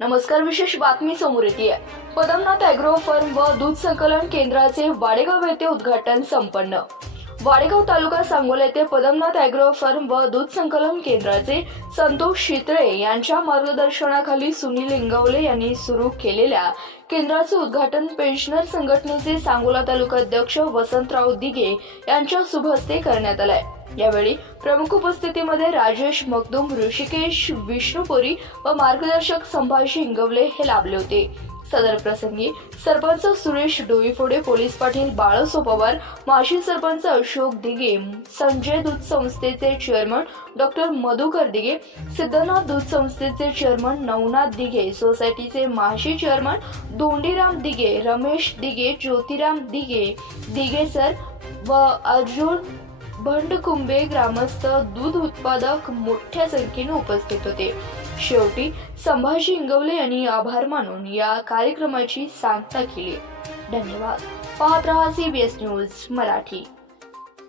नमस्कार विशेष बातमी समोर येते पदमनाथ अॅग्रो फर्म व दूध संकलन केंद्राचे वाडेगाव येथे उद्घाटन संपन्न. वाडेगाव तालुका सांगोला येथे पदमनाथ अॅग्रो फर्म व दूध संकलन केंद्राचे संतोष शितळे यांच्या मार्गदर्शनाखाली सुनील इंगवले यांनी सुरू केलेल्या केंद्राचे उद्घाटन पेन्शनर संघटनेचे सांगोला तालुका अध्यक्ष वसंतराव दिगे यांच्या शुभहस्ते करण्यात आलाय. यावेळी प्रमुख उपस्थितीमध्ये राजेश मकदुम ऋषिकेश विष्णुपुरी व मार्गदर्शक संभाजी इंगवले हे लाभले होते. सदर प्रसंगी सरपंच सुरेश डोईफोडे पोलीस पाटील बाळसो माजी सरपंच अशोक दिगे संजय दूध संस्थेचे चेअरमन डॉक्टर मधुकर दिगे सिद्धनाथ दूध संस्थेचे चेअरमन नवनाथ दिगे सोसायटीचे माजी चेअरमन दोंडीराम दिगे रमेश दिगे ज्योतिराम दिगे दिगे सर व अर्जुन भंडकुंबे ग्रामस्थ दूध उत्पादक मोठ्या संख्येने उपस्थित होते. शेवटी संभाजी इंगवले यांनी आभार मानून या कार्यक्रमाची सांगता केली. धन्यवाद. पाहत रहा एस न्यूज मराठी.